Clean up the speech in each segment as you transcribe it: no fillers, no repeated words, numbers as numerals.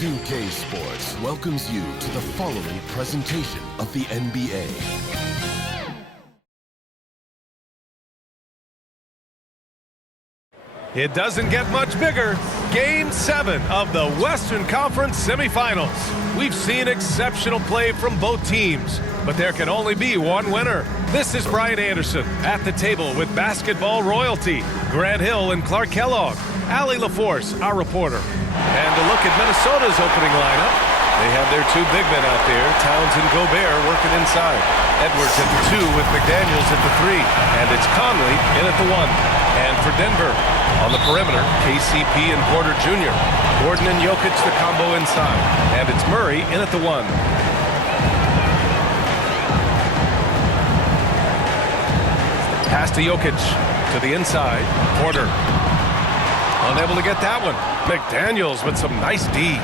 2K Sports welcomes you to the following presentation of the NBA. It doesn't get much bigger. Game 7 of the Western Conference semifinals. We've seen exceptional play from both teams, but there can only be one winner. This is Brian Anderson at the table with basketball royalty, Grant Hill and Clark Kellogg, Allie LaForce, our reporter. And a look at Minnesota's opening lineup. They have their two big men out there, Towns and Gobert, working inside. Edwards at the 2 with McDaniels at the 3. And it's Conley in at the 1. And for Denver, on the perimeter, KCP and Porter Jr. Gordon and Jokic, the combo inside. And it's Murray in at the 1. Pass to Jokic to the inside. Porter unable to get that one. McDaniels with some nice D.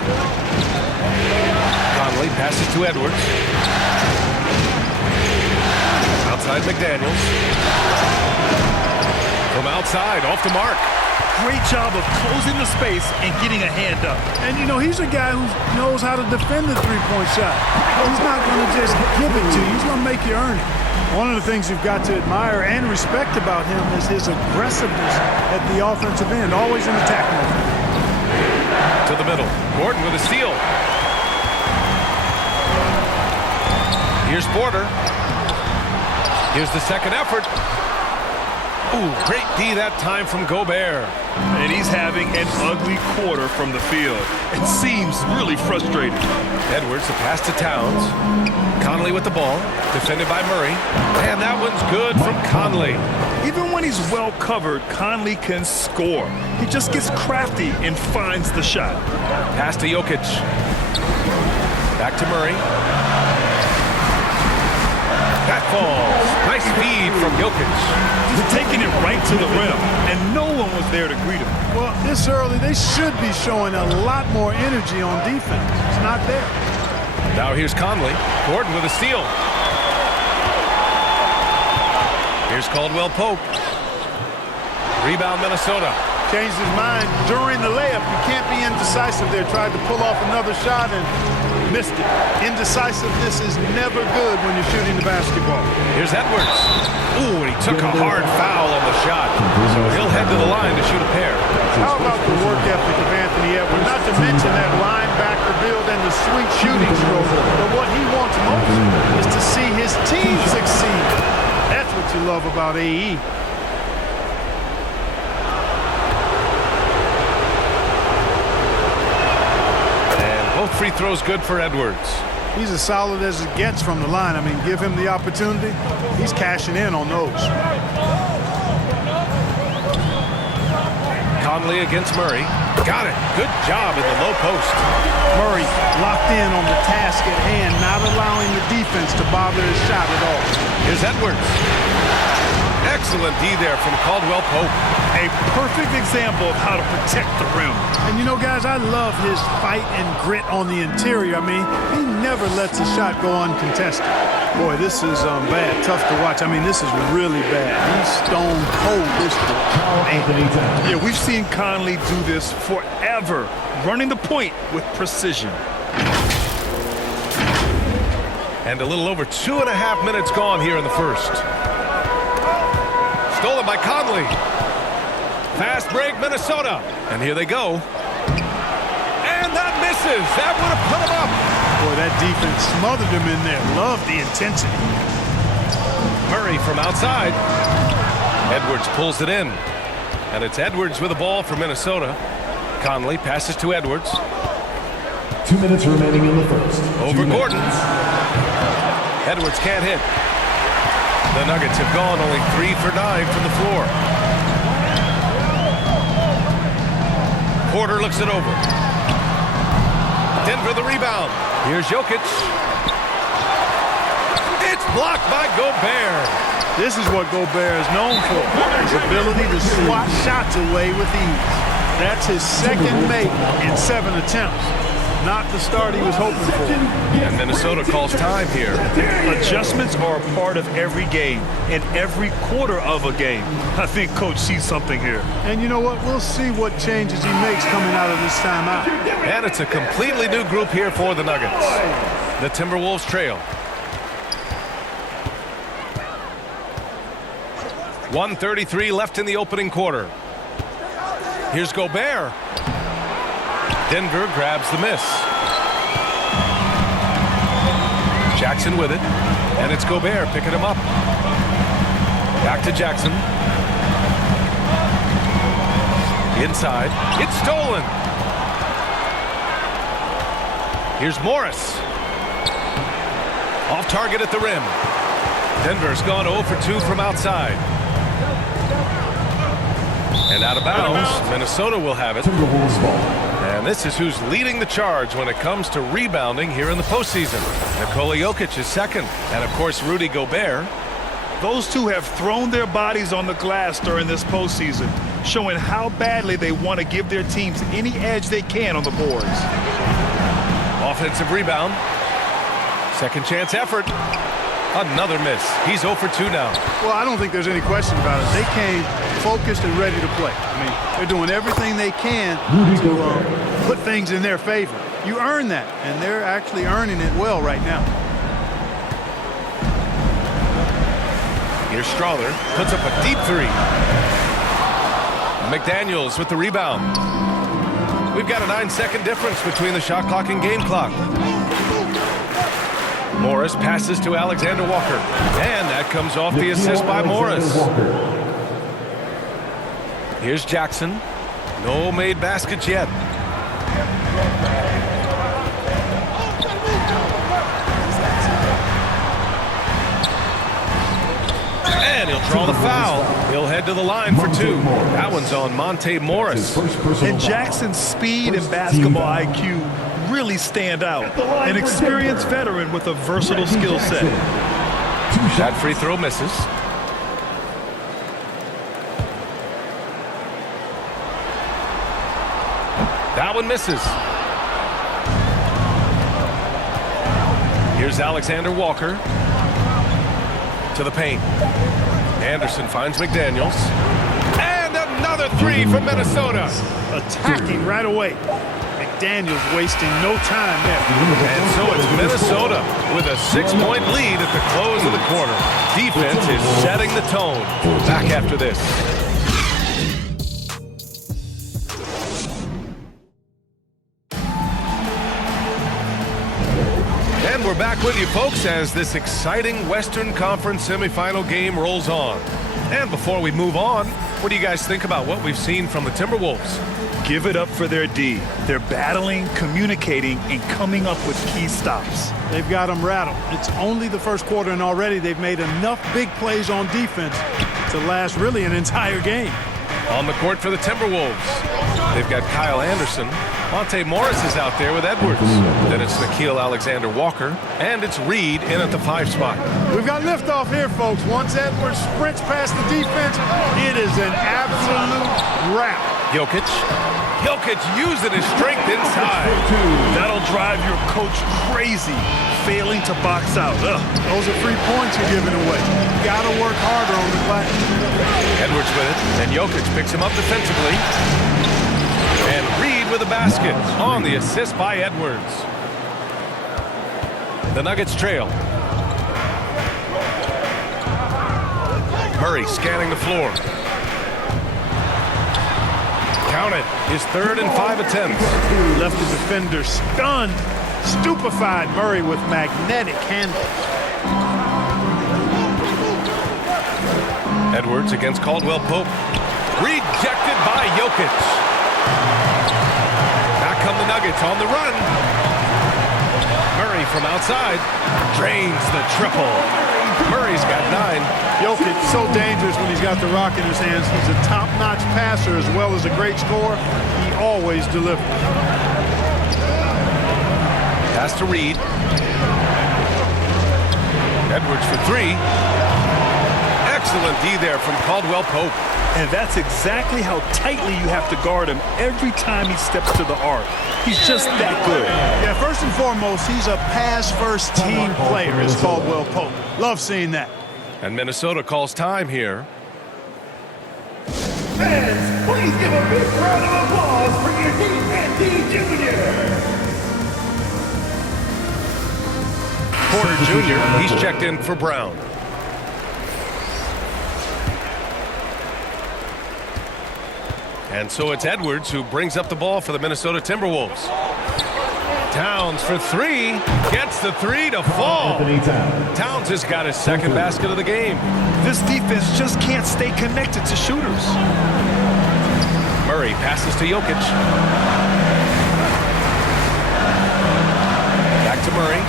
Conley passes to Edwards. Outside McDaniels. From outside, off the mark. Great job of closing the space and getting a hand up. And, you know, he's a guy who knows how to defend the three-point shot. He's not going to just give it to you. He's going to make you earn it. One of the things you've got to admire and respect about him is his aggressiveness at the offensive end, always in attack mode. To the middle. Gordon with a steal. Here's Porter. Here's the second effort. Ooh, great D that time from Gobert. And he's having an ugly quarter from the field. It seems really frustrating. Edwards, the pass to Towns. Conley with the ball, defended by Murray. And that one's good from Conley. Even when he's well covered, Conley can score. He just gets crafty and finds the shot. Pass to Jokic. Back to Murray. That falls. Nice feed from Jokic. He's taking it right to the rim, and no one was there to greet him. Well, this early, they should be showing a lot more energy on defense. It's not there. Now here's Conley. Gordon with a steal. Here's Caldwell Pope. Rebound Minnesota. Changed his mind during the layup. You can't be indecisive there. Tried to pull off another shot and missed it. Indecisiveness is never good when you're shooting the basketball. Here's Edwards. Ooh, and he took a hard foul on the shot. So he'll head to the line to shoot a pair. How about the work ethic of Anthony Edwards? Not to mention that linebacker build and the sweet shooting stroke. But what he wants most is to see his team succeed. That's what you love about AE. Both free throws good for Edwards. He's as solid as it gets from the line. I mean, give him the opportunity. He's cashing in on those. Conley against Murray. Got it. Good job in the low post. Murray locked in on the task at hand, not allowing the defense to bother his shot at all. Here's Edwards. Excellent D there from Caldwell Pope. A perfect example of how to protect the rim. And you know, guys, I love his fight and grit on the interior. I mean, he never lets a shot go uncontested. Boy, this is bad. Tough to watch. I mean, this is really bad. He's stone cold this time. Yeah, we've seen Conley do this forever, running the point with precision. And a little over 2.5 minutes gone here in the first. Stolen by Conley. Fast break, Minnesota. And here they go. And that misses. That would have put him up. Boy, that defense smothered him in there. Love the intensity. Murray from outside. Edwards pulls it in. And it's Edwards with the ball for Minnesota. Conley passes to Edwards. 2 minutes remaining in the first. Over Gordon. Edwards can't hit. The Nuggets have gone only 3 for 9 from the floor. Porter looks it over. Denver the rebound. Here's Jokic. It's blocked by Gobert. This is what Gobert is known for. His ability to swat shots away with ease. That's his second make in 7 attempts. Not the start he was hoping for. And Minnesota calls time here. Adjustments are a part of every game and every quarter of a game. I think Coach sees something here. And you know what? We'll see what changes he makes coming out of this timeout. And it's a completely new group here for the Nuggets. The Timberwolves trail. 1:33 left in the opening quarter. Here's Gobert. Denver grabs the miss. Jackson with it. And it's Gobert picking him up. Back to Jackson. Inside. It's stolen. Here's Morris. Off target at the rim. Denver's gone 0 for 2 from outside. And out of bounds, Minnesota will have it. Timberwolves ball. And this is who's leading the charge when it comes to rebounding here in the postseason. Nikola Jokic is second. And, of course, Rudy Gobert. Those two have thrown their bodies on the glass during this postseason, showing how badly they want to give their teams any edge they can on the boards. Offensive rebound. Second chance effort. Another miss. He's 0 for 2 now. Well, I don't think there's any question about it. They came focused and ready to play. I mean, they're doing everything they can to put things in their favor. You earn that, and they're actually earning it well right now. Here's Strawther. Puts up a deep three. McDaniels with the rebound. We've got a 9-second difference between the shot clock and game clock. Morris passes to Alexander Walker. And that comes off the assist by Morris. Here's Jackson. No made baskets yet. And he'll draw the foul. He'll head to the line for 2. That one's on Monte Morris. And Jackson's speed and basketball IQ really stand out. An experienced veteran with a versatile skill set. That free throw misses. That one misses. Here's Alexander Walker to the paint. Anderson finds McDaniels. And another three from Minnesota. Attacking right away. McDaniels wasting no time there. And so it's Minnesota with a 6-point lead at the close of the quarter. Defense is setting the tone. Back after this. And we're back with you, folks, as this exciting Western Conference semifinal game rolls on. And before we move on, what do you guys think about what we've seen from the Timberwolves? Give it up for their D. They're battling, communicating, and coming up with key stops. They've got them rattled. It's only the first quarter, and already they've made enough big plays on defense to last really an entire game. On the court for the Timberwolves, they've got Kyle Anderson. Monte Morris is out there with Edwards. Then it's Nickeil Alexander-Walker, and it's Reed in at the 5 spot. We've got liftoff here, folks. Once Edwards sprints past the defense, it is an absolute wrap. Jokic using his strength inside. That'll drive your coach crazy, failing to box out. Ugh. Those are 3 points you're giving away. You gotta work harder on the glass. Edwards with it, and Jokic picks him up defensively. And Reed with a basket on the assist by Edwards. The Nuggets trail. Murray scanning the floor. Count it. His 3rd and 5 attempts. Left the defender stunned, stupefied. Murray with magnetic handles. Edwards against Caldwell Pope. Rejected by Jokic. Back come the Nuggets on the run. Murray from outside drains the triple. Murray's got 9. Jokic so dangerous when he's got the rock in his hands. He's a top-notch passer as well as a great scorer. He always delivers. Pass to Reed. Edwards for 3. Excellent D there from Caldwell Pope. And that's exactly how tightly you have to guard him every time he steps to the arc. He's just that good. Yeah, first and foremost, he's a pass-first team player, as Caldwell Pope. Love seeing that. And Minnesota calls time here. Fans, please give a big round of applause for Eugene Andy Jr. Porter Jr., he's checked in for Brown. And so it's Edwards who brings up the ball for the Minnesota Timberwolves. Towns for three. Gets the three to fall. Towns has got his second basket of the game. This defense just can't stay connected to shooters. Murray passes to Jokic. Back to Murray.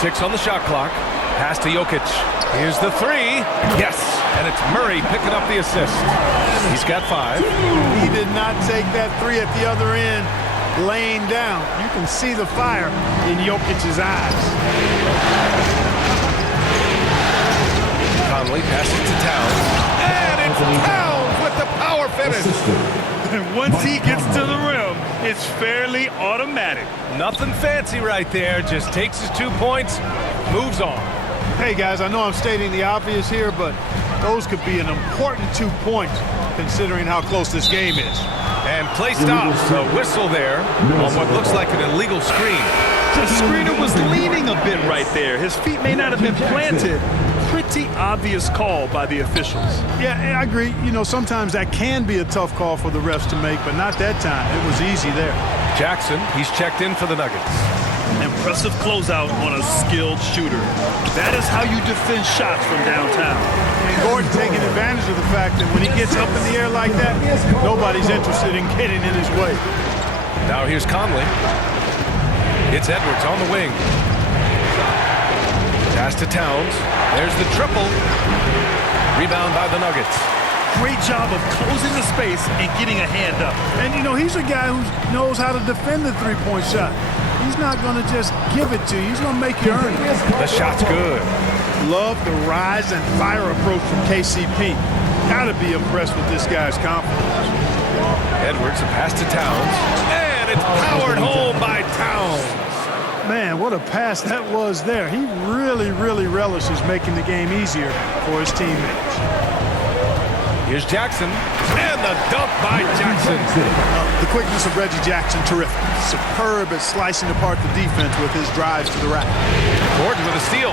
Six on the shot clock. Pass to Jokic. Here's the three. Yes. And it's Murray picking up the assist. He's got 5. He did not take that three at the other end, laying down. You can see the fire in Jokic's eyes. Conley passes to Towns. And it's Towns with the power finish. And once he gets to the rim, it's fairly automatic. Nothing fancy right there. Just takes his 2 points, moves on. Hey, guys, I know I'm stating the obvious here, but those could be an important 2 points considering how close this game is. And play stops. A whistle there on what looks like an illegal screen. The screener was leaning a bit right there. His feet may not have been planted. Pretty obvious call by the officials. Yeah, I agree. You know, sometimes that can be a tough call for the refs to make, but not that time. It was easy there. Jackson, he's checked in for the Nuggets. Impressive closeout on a skilled shooter. That is how you defend shots from downtown. And Gordon taking advantage of the fact that when he gets up in the air like that, nobody's interested in getting in his way. Now here's Conley. It's Edwards on the wing. Pass to Towns. There's the triple. Rebound by the Nuggets. Great job of closing the space and getting a hand up. And, you know, he's a guy who knows how to defend the three-point shot. He's not going to just give it to you. He's going to make you earn it. The shot's good. Love the rise and fire approach from KCP. Got to be impressed with this guy's confidence. Edwards, a pass to Towns. And it's powered home by Towns. Man, what a pass that was there. He really, really relishes making the game easier for his teammates. Here's Jackson. And the dunk by Jackson. The quickness of Reggie Jackson, terrific. Superb at slicing apart the defense with his drives to the rack. Gordon with a steal.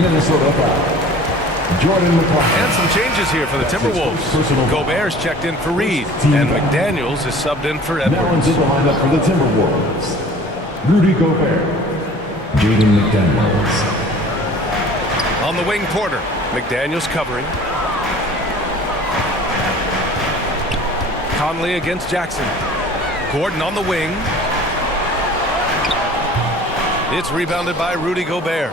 Minnesota foul. Jordan McCloskey. And some changes here for the Timberwolves. Gobert's checked in for Reed. And McDaniels is subbed in for Now Edwards. into the lineup for the Timberwolves. Rudy Gobert. Jaden McDaniels. On the wing, Porter. McDaniels covering. Conley against Jackson. Gordon on the wing. It's rebounded by Rudy Gobert.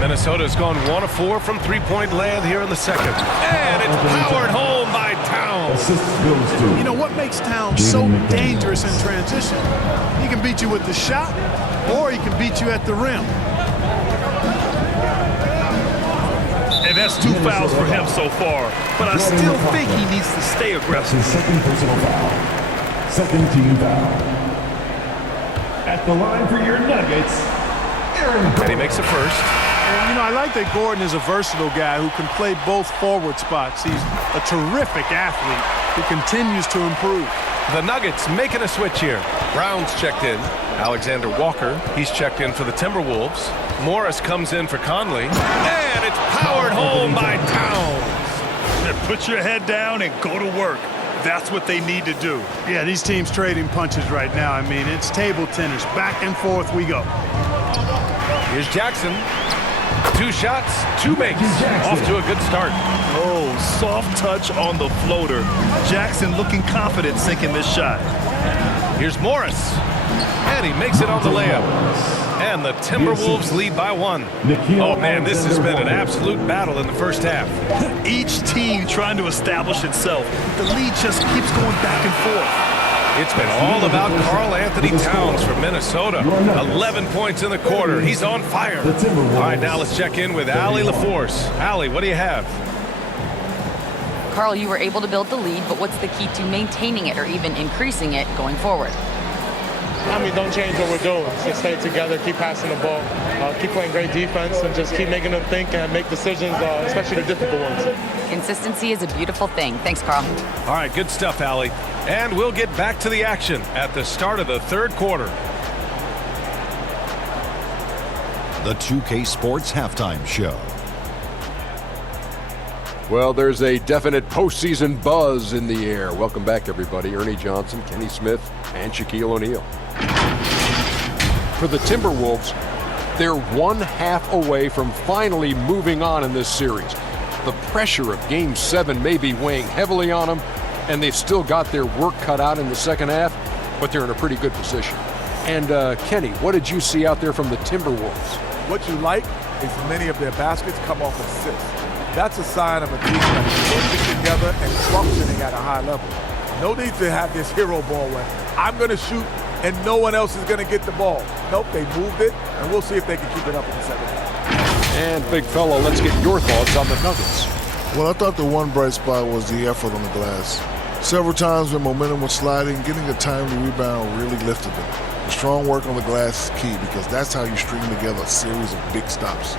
Minnesota's gone 1 of 4 from three-point land here in the second. And it's powered home by Towns. Assist goes to. You know what makes Towns so dangerous in transition? He can beat you with the shot, or he can beat you at the rim. And that's 2 fouls for him so far. But I still think he needs to stay aggressive. His second personal foul. Second team foul. At the line for your Nuggets, Aaron. And he makes a first. And, you know, I like that Gordon is a versatile guy who can play both forward spots. He's a terrific athlete who continues to improve. The Nuggets making a switch here. Brown's checked in. Alexander Walker, he's checked in for the Timberwolves. Morris comes in for Conley. And it's powered home by Towns. Put your head down and go to work. That's what they need to do. Yeah, these teams trading punches right now. I mean, it's table tennis. Back and forth we go. Here's Jackson. 2 shots, 2 makes. Off to a good start. Oh, soft touch on the floater. Jackson looking confident sinking this shot. Here's Morris. And he makes it on the layup. And the Timberwolves lead by 1. Oh, man, this has been an absolute battle in the first half. Each team trying to establish itself. The lead just keeps going back and forth. It's been all about Karl Anthony Towns from Minnesota. 11 points in the quarter. He's on fire. All right, now let's check in with Allie LaForce. Allie, what do you have? Karl, you were able to build the lead, but what's the key to maintaining it or even increasing it going forward? I mean, don't change what we're doing. Just stay together, keep passing the ball, keep playing great defense, and just keep making them think and make decisions, especially the difficult ones. Consistency is a beautiful thing. Thanks, Karl. All right, good stuff, Allie. And we'll get back to the action at the start of the third quarter. The 2K Sports Halftime Show. Well, there's a definite postseason buzz in the air. Welcome back, everybody. Ernie Johnson, Kenny Smith, and Shaquille O'Neal. For the Timberwolves, they're 1/2 away from finally moving on in this series. The pressure of Game 7 may be weighing heavily on them, and they've still got their work cut out in the second half, but they're in a pretty good position. And Kenny, what did you see out there from the Timberwolves? What you like is many of their baskets come off assists. That's a sign of a team that is working together and functioning at a high level. No need to have this hero ball where I'm going to shoot and no one else is going to get the ball. Nope, they moved it, and we'll see if they can keep it up in the second half. And big fella, let's get your thoughts on the Nuggets. Well, I thought the one bright spot was the effort on the glass. Several times when momentum was sliding, getting a timely rebound really lifted them. The strong work on the glass is key because that's how you string together a series of big stops.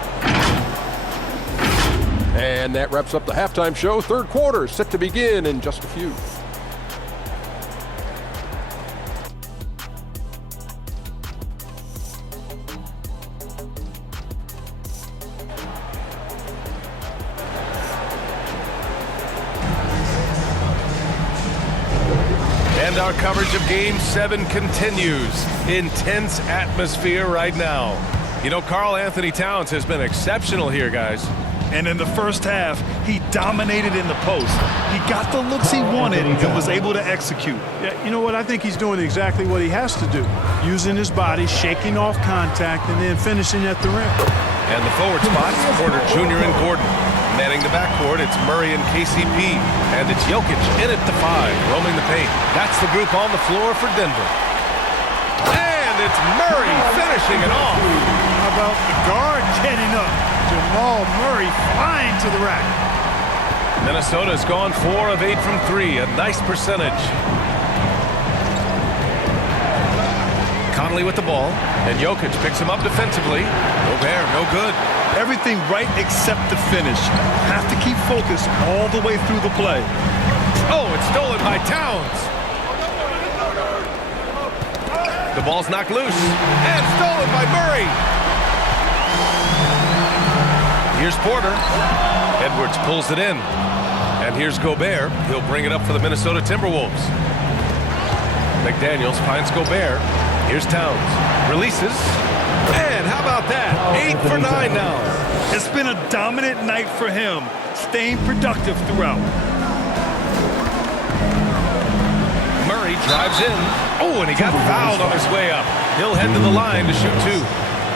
And that wraps up the halftime show. Third quarter set to begin in just a few. And our coverage of Game 7 continues. Intense atmosphere right now. You know, Karl Anthony Towns has been exceptional here, guys. And in the first half, he dominated in the post. He got the looks he wanted and was able to execute. Yeah, you know what? I think he's doing exactly what he has to do. Using his body, shaking off contact, and then finishing at the rim. And the forward spots, Porter Jr. and Gordon. Manning the backcourt, it's Murray and KCP. And it's Jokic in at the 5, roaming the paint. That's the group on the floor for Denver. And it's Murray finishing it off. How about the guard getting up? Jamal Murray flying to the rack. Minnesota's gone 4 of 8 from 3, a nice percentage. Conley with the ball, and Jokic picks him up defensively. Gobert, no good. Everything right except the finish. Have to keep focused all the way through the play. Oh, it's stolen by Towns. The ball's knocked loose, and stolen by Murray. Here's Porter. Edwards pulls it in. And here's Gobert. He'll bring it up for the Minnesota Timberwolves. McDaniels finds Gobert. Here's Towns. Releases. And how about that? 8 for 9 now. It's been a dominant night for him, staying productive throughout. Murray drives in. Oh, and he got fouled on his way up. He'll head to the line to shoot 2.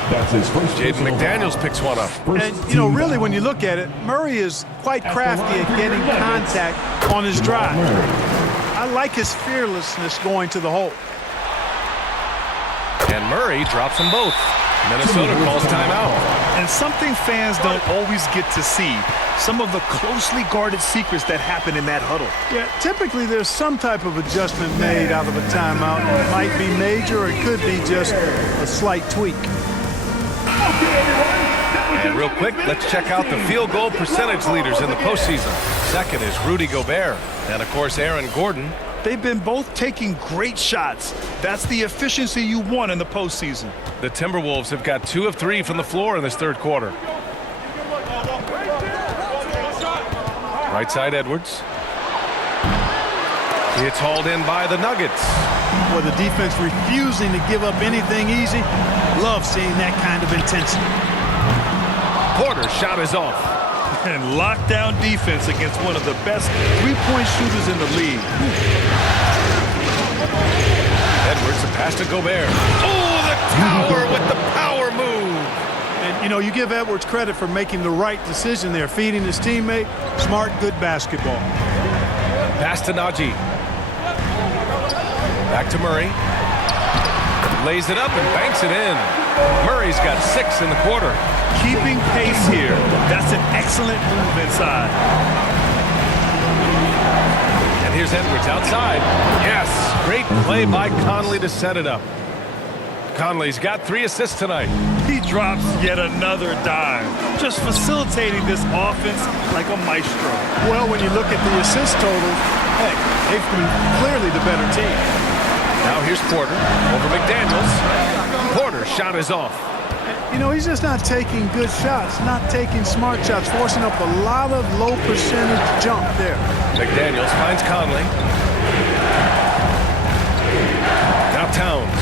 That's his first. Jaden McDaniels picks one up. And, you know, really, when you look at it, Murray is quite crafty at getting contact on his drive. I like his fearlessness going to the hole. And Murray drops them both. Minnesota calls timeout. And something fans don't always get to see, some of the closely guarded secrets that happen in that huddle. Yeah, typically there's some type of adjustment made out of a timeout. It might be major, or it could be just a slight tweak. And real quick, let's check out the field goal percentage leaders in the postseason. Second is Rudy Gobert. And, of course, Aaron Gordon. They've been both taking great shots. That's the efficiency you want in the postseason. The Timberwolves have got 2 of 3 from the floor in this third quarter. Right side, Edwards. It's hauled in by the Nuggets. With the defense refusing to give up anything easy, love seeing that kind of intensity. Porter's shot is off. And lockdown defense against one of the best three-point shooters in the league. Edwards, the pass to Gobert. Oh, the tower with the power move. And, you know, you give Edwards credit for making the right decision there, feeding his teammate. Smart, good basketball. Pass to Najee. Back to Murray. Lays it up and banks it in. Murray's got 6 in the quarter. Keeping pace here. That's an excellent move inside. And here's Edwards outside. Yes, great play by Conley to set it up. Conley's got 3 assists tonight. He drops yet another dime, just facilitating this offense like a maestro. Well, when you look at the assist totals, hey, they've been clearly the better team. Now here's Porter over McDaniels. Porter's shot is off. You know, he's just not taking good shots, not taking smart shots, forcing up a lot of low percentage jump there. McDaniels finds Conley. Now Towns.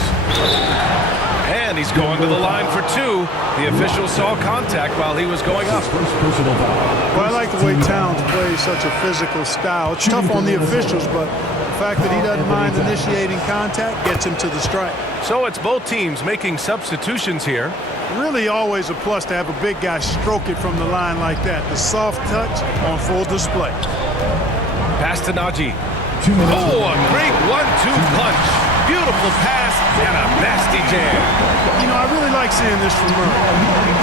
And he's going to the line for 2. The official saw contact while he was going up. Well, I like the way Towns plays such a physical style. It's tough on the officials, but the fact that he doesn't mind initiating contact gets him to the strike. So it's both teams making substitutions here. Really always a plus to have a big guy stroke it from the line like that. The soft touch on full display. Pass to Najee. Oh, a great 1-2 punch. Beautiful pass and a nasty jam. You know, I really like seeing this from Murray.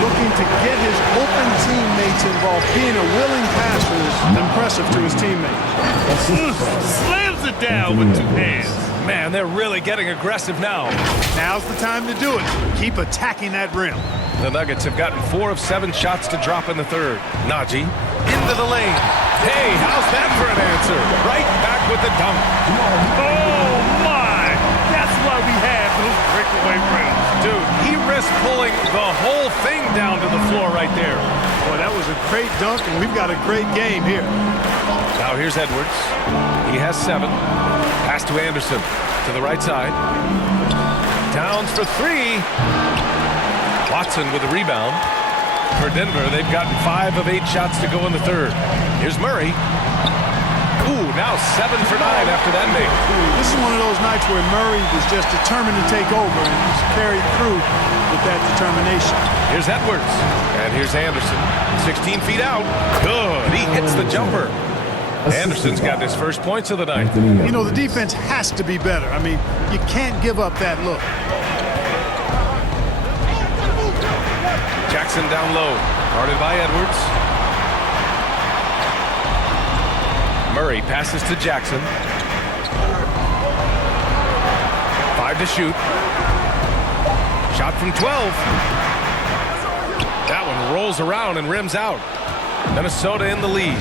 Looking to get his open teammates involved. Being a willing passer is impressive to his teammates. Slams it down with 2 hands. Man, they're really getting aggressive now. Now's the time to do it. Keep attacking that rim. The Nuggets have gotten 4 of 7 shots to drop in the third. Najee into the lane. Hey, how's that for an answer? Right back with the dunk. Oh, my. That's why we have those breakaway rims. Dude, he risked pulling the whole thing down to the floor right there. Boy, that was a great dunk, and we've got a great game here. Now here's Edwards. He has 7. Pass to Anderson to the right side. Towns for 3. Watson with the rebound. For Denver, they've gotten 5 of 8 shots to go in the third. Here's Murray. Ooh, now 7 for 9 after that make. This is one of those nights where Murray was just determined to take over, and he's carried through with that determination. Here's Edwards. And here's Anderson. 16 feet out. Good. He hits the jumper. Anderson's got his first points of the night. You know, the defense has to be better. I mean, you can't give up that look. Jackson down low. Guarded by Edwards. Murray passes to Jackson. 5 to shoot. Shot from 12. That one rolls around and rims out. Minnesota in the lead.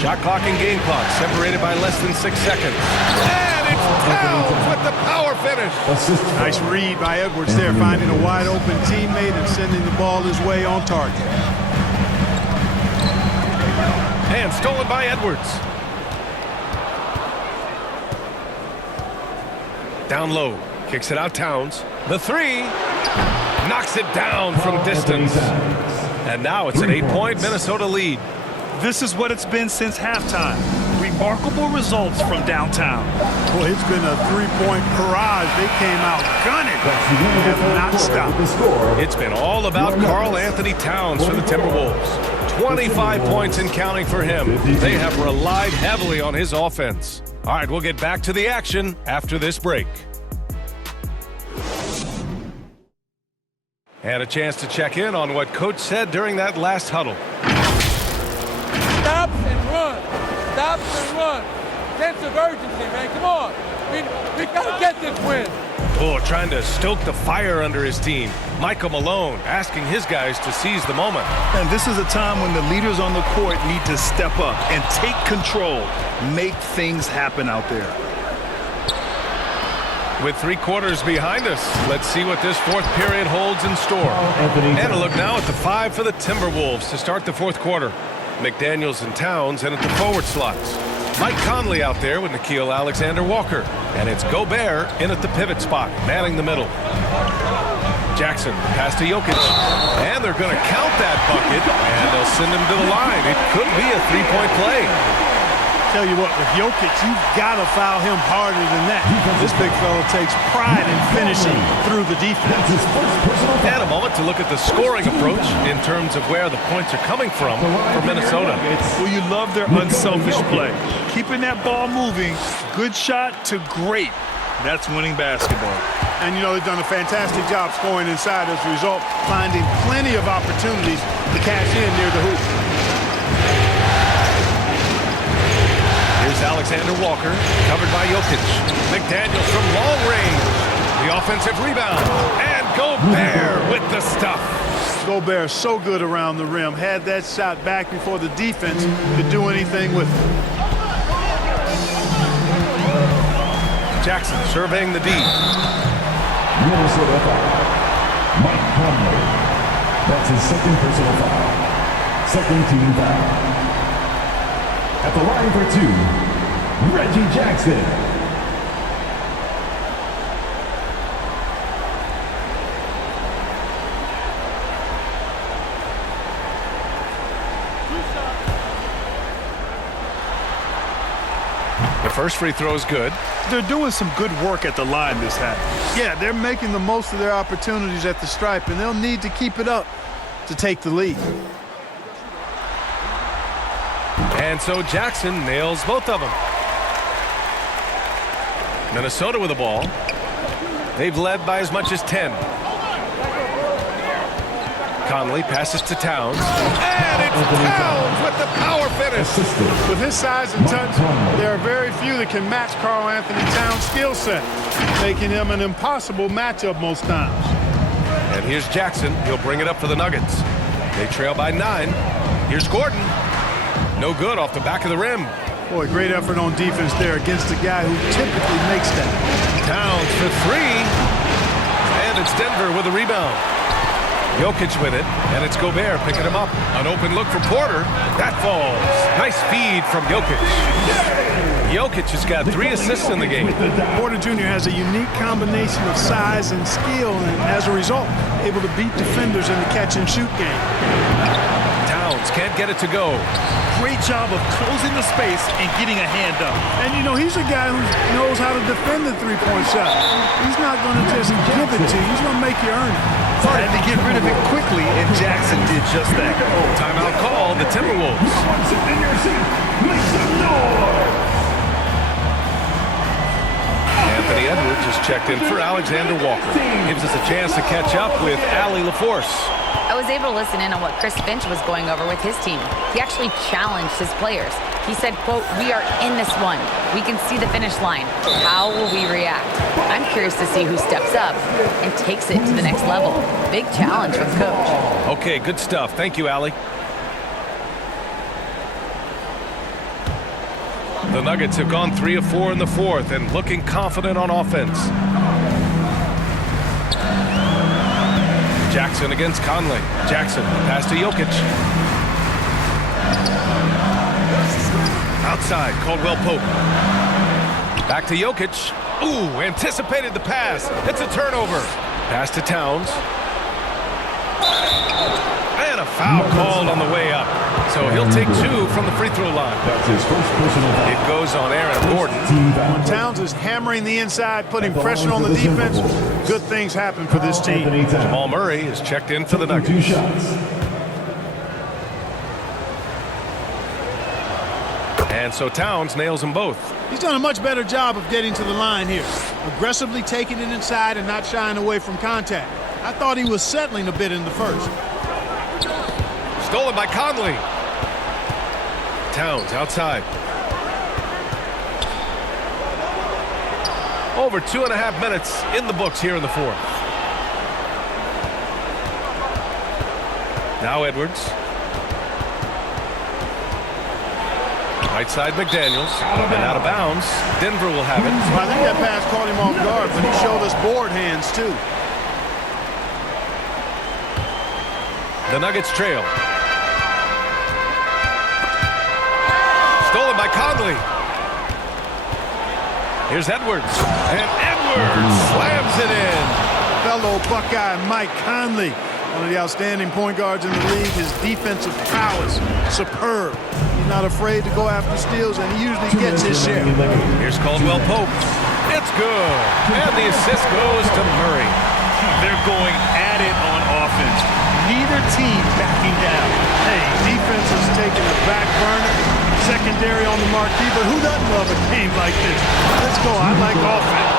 Shot clock and game clock separated by less than 6 seconds. And it's Towns with the power finish. Nice read by Edwards there, finding a wide open teammate and sending the ball his way on target. And stolen by Edwards. Down low. Kicks it out Towns. The 3. Knocks it down from distance. And now it's an 8-point Minnesota lead. This is what it's been since halftime. Remarkable results from downtown. Boy, it's been a 3-point barrage. They came out gunning and have not stopped. It's been all about Karl Anthony Towns for the Timberwolves. 25 points and counting for him. They have relied heavily on his offense. All right, we'll get back to the action after this break. And a chance to check in on what Coach said during that last huddle. Stop and run. Stop and run. Sense of urgency, man. Come on. We got to get this win. Oh, trying to stoke the fire under his team. Michael Malone asking his guys to seize the moment. And this is a time when the leaders on the court need to step up and take control. Make things happen out there. With 3 quarters behind us, let's see what this 4th period holds in store. And a look now at the 5 for the Timberwolves to start the 4th quarter. McDaniels and Towns in at the forward slots. Mike Conley out there with Nickeil Alexander-Walker. And it's Gobert in at the pivot spot, manning the middle. Jackson pass to Jokic. And they're going to count that bucket, and they'll send him to the line. It could be a 3-point play. Tell you what, with Jokic, you've got to foul him harder than that. This big fella takes pride in finishing through the defense. And a moment to look at the scoring approach in terms of where the points are coming from for Minnesota. Well, you love their unselfish play. Keeping that ball moving, good shot to great. That's winning basketball. And, you know, they've done a fantastic job scoring inside as a result, finding plenty of opportunities to cash in near the hoop. Here's Alexander Walker, covered by Jokic. McDaniels from long range. The offensive rebound. And Gobert with the stuff. Gobert so good around the rim. Had that shot back before the defense could do anything with it. Jackson surveying the D. Minnesota foul. Mike Conley. That's his second personal foul. Second team foul. At the line for two, Reggie Jackson. The first free throw is good. They're doing some good work at the line this half. Yeah, they're making the most of their opportunities at the stripe, and they'll need to keep it up to take the lead. And so Jackson nails both of them. Minnesota with the ball. They've led by as much as 10. Conley passes to Towns. And it's Towns with the power finish. With his size and touch, there are very few that can match Karl Anthony Towns' skill set, making him an impossible matchup most times. And here's Jackson. He'll bring it up for the Nuggets. They trail by 9. Here's Gordon. No good off the back of the rim. Boy, great effort on defense there against a guy who typically makes that. Towns for 3. And it's Denver with a rebound. Jokic with it, and it's Gobert picking him up. An open look for Porter. That falls. Nice feed from Jokic. Jokic has got 3 assists in the game. Porter Jr. has a unique combination of size and skill, and as a result, able to beat defenders in the catch-and-shoot game. Towns can't get it to go. Great job of closing the space and getting a hand up. And, you know, he's a guy who knows how to defend the three-point shot. He's not going to just give it to you. He's going to make you earn it. Had to get rid of it quickly, and Jackson did just that. Timeout call, the Timberwolves. Anthony Edwards is checked in for Alexander Walker. Gives us a chance to catch up with Allie LaForce. I was able to listen in on what Chris Finch was going over with his team. He actually challenged his players. He said, quote, "We are in this one. We can see the finish line. How will we react?" I'm curious to see who steps up and takes it to the next level. Big challenge from coach. Okay, good stuff. Thank you, Allie. The Nuggets have gone 3 of 4 in the fourth and looking confident on offense. Jackson against Conley. Jackson, pass to Jokic. Outside, Caldwell Pope. Back to Jokic. Ooh, anticipated the pass. It's a turnover. Pass to Towns. And a foul called on the way up. So he'll take 2 from the free throw line. That's his first personal foul. It goes on Aaron Gordon. When Towns is hammering the inside, putting pressure on the defense, good things happen for this team. Jamal Murray is checked in for the 2 Nuggets. shots. And so Towns nails them both. He's done a much better job of getting to the line here. Aggressively taking it inside and not shying away from contact. I thought he was settling a bit in the first. Stolen by Conley. Towns outside. Over 2.5 minutes in the books here in the fourth. Now Edwards. Right side McDaniels. And out of bounds. Denver will have it. I think that pass caught him off guard, but he showed us board hands too. The Nuggets trail. Stolen by Conley. Here's Edwards. And Edwards slams it in. Fellow Buckeye Mike Conley, one of the outstanding point guards in the league. His defensive prowess, superb. He's not afraid to go after steals, and he usually gets his share. Here's Caldwell Pope. It's good. And the assist goes to Murray. They're going at it on offense. Neither team backing down. Hey, defense is taking a back burner. Secondary on the marquee, but who doesn't love a game like this? Let's go. I like offense.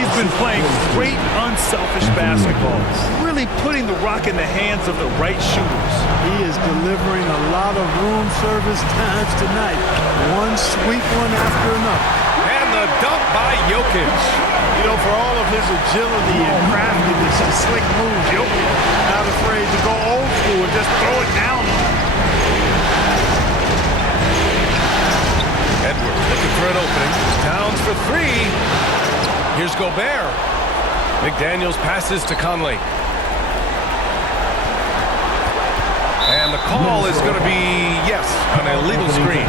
He's been playing great, unselfish basketball, really putting the rock in the hands of the right shooters. He is delivering a lot of room service times tonight. One sweet one after another. And the dunk by Jokic. You know, for all of his agility and craftiness and slick moves, Jokic not afraid to go old school and just throw it down. Edwards looking for an opening. Towns for three. Here's Gobert. McDaniels passes to Conley. And the call is going to be, yes, an illegal screen.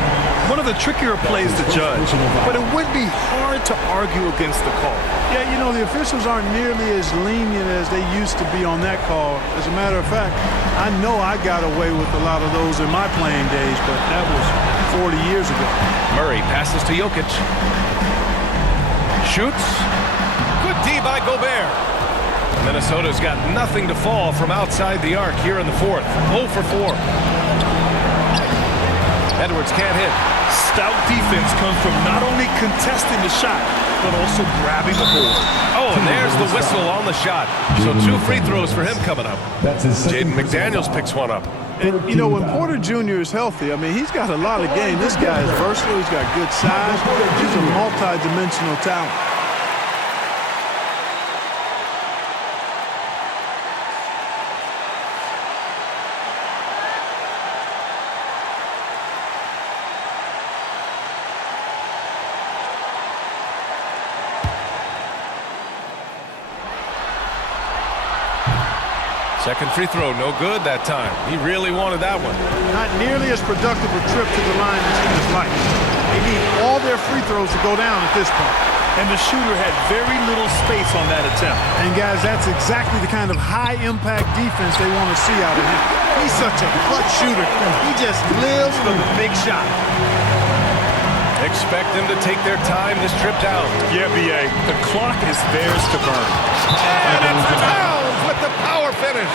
One of the trickier plays to judge, but it would be hard to argue against the call. Yeah, you know, the officials aren't nearly as lenient as they used to be on that call. As a matter of fact, I know I got away with a lot of those in my playing days, but that was 40 years ago. Murray passes to Jokic. Shoots. Good D by Gobert. Minnesota's got nothing to fall from outside the arc here in the fourth. 0 for 4. Edwards can't hit. Stout defense comes from not only contesting the shot, but also grabbing the board. Oh, and there's the whistle on the shot. So 2 free throws for him coming up. Jaden McDaniels picks one up. And, you know, when Porter Jr. is healthy, I mean, he's got a lot of game. This guy is versatile. He's got good size. He's a multi-dimensional talent. Second free throw, no good that time. He really wanted that one. Not nearly as productive a trip to the line as he would like. They need all their free throws to go down at this point. And the shooter had very little space on that attempt. And guys, that's exactly the kind of high-impact defense they want to see out of him. He's such a clutch shooter. He just lives for the big shot. Expect them to take their time this trip down. Yeah, B.A. The clock is theirs to burn. And it's Towns with the power finish.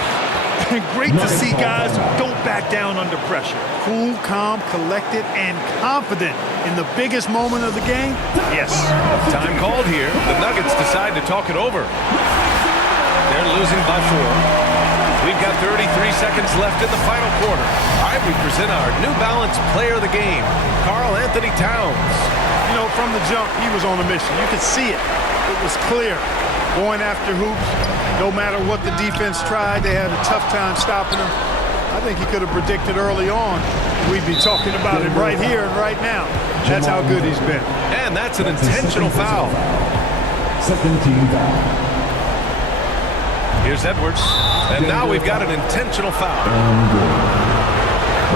Great to see guys who don't back down under pressure. Cool, calm, collected, and confident in the biggest moment of the game. Yes. Time called here. The Nuggets decide to talk it over. They're losing by 4. We've got 33 seconds left in the final quarter. All right, we present our New Balance player of the game, Karl-Anthony Towns. You know, from the jump, he was on a mission. You could see it. It was clear. Going after hoops, no matter what the defense tried, they had a tough time stopping him. I think he could have predicted early on we'd be talking about him right here and right now. That's how good he's been. And that's an intentional foul. Second team foul. Here's Edwards. And now we've got an intentional foul. And good.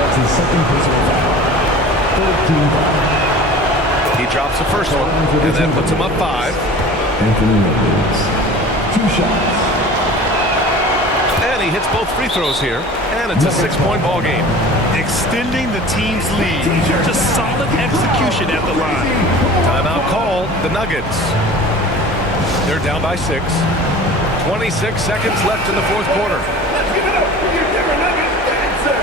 That's his second personal foul. Third team foul. He drops the first one, and that puts him up 5. Anthony Edwards. 2 shots. And he hits both free throws here, and it's a 6-point ball game. Extending the team's lead. Just solid execution at the line. Timeout call, the Nuggets. They're down by 6. 26 seconds left in the fourth quarter. Let's give it up for your Denver Nuggets dancer.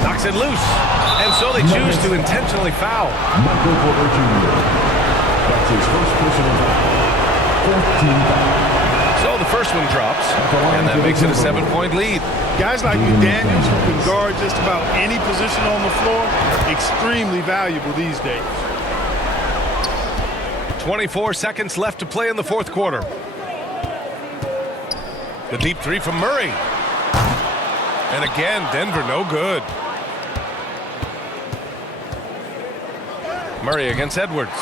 Knocks it loose. And so they choose to intentionally foul. Michael Porter Jr. That's his first personal foul. 14 foul. So the first one drops, and that makes it a 7-point lead. Guys like McDaniels, who can guard just about any position on the floor, extremely valuable these days. 24 seconds left to play in the fourth quarter. The deep 3 from Murray. And again, Denver no good. Murray against Edwards.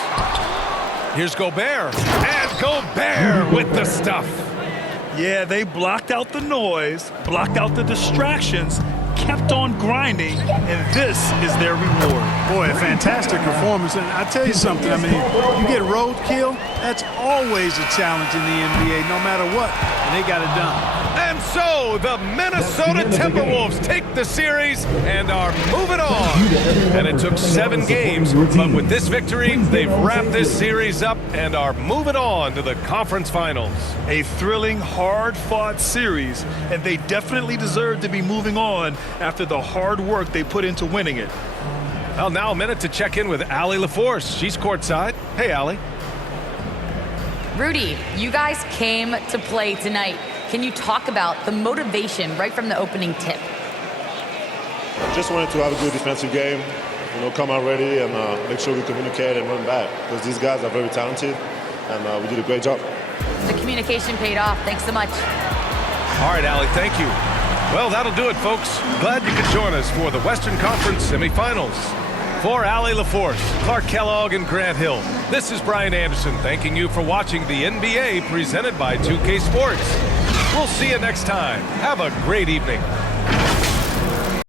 Here's Gobert. And Gobert with the stuff. Yeah, they blocked out the noise, blocked out the distractions, kept on grinding, and this is their reward. Boy, a fantastic performance. And I tell you something, I mean, you get roadkill, that's always a challenge in the NBA, no matter what, and they got it done. And so the Minnesota Timberwolves take the series and are moving on. And it took 7 games, but with this victory, they've wrapped this series up and are moving on to the conference finals. A thrilling, hard-fought series, and they definitely deserve to be moving on after the hard work they put into winning it. Well, now a minute to check in with Allie LaForce. She's courtside. Hey, Allie. Rudy, you guys came to play tonight. Can you talk about the motivation right from the opening tip? Just wanted to have a good defensive game, come out ready and make sure we communicate and run back because these guys are very talented and we did a great job. The communication paid off. Thanks so much. All right, Allie, thank you. Well, that'll do it, folks. Glad you could join us for the Western Conference semifinals. For Allie LaForce, Clark Kellogg, and Grant Hill, this is Brian Anderson thanking you for watching the NBA presented by 2K Sports. We'll see you next time. Have a great evening.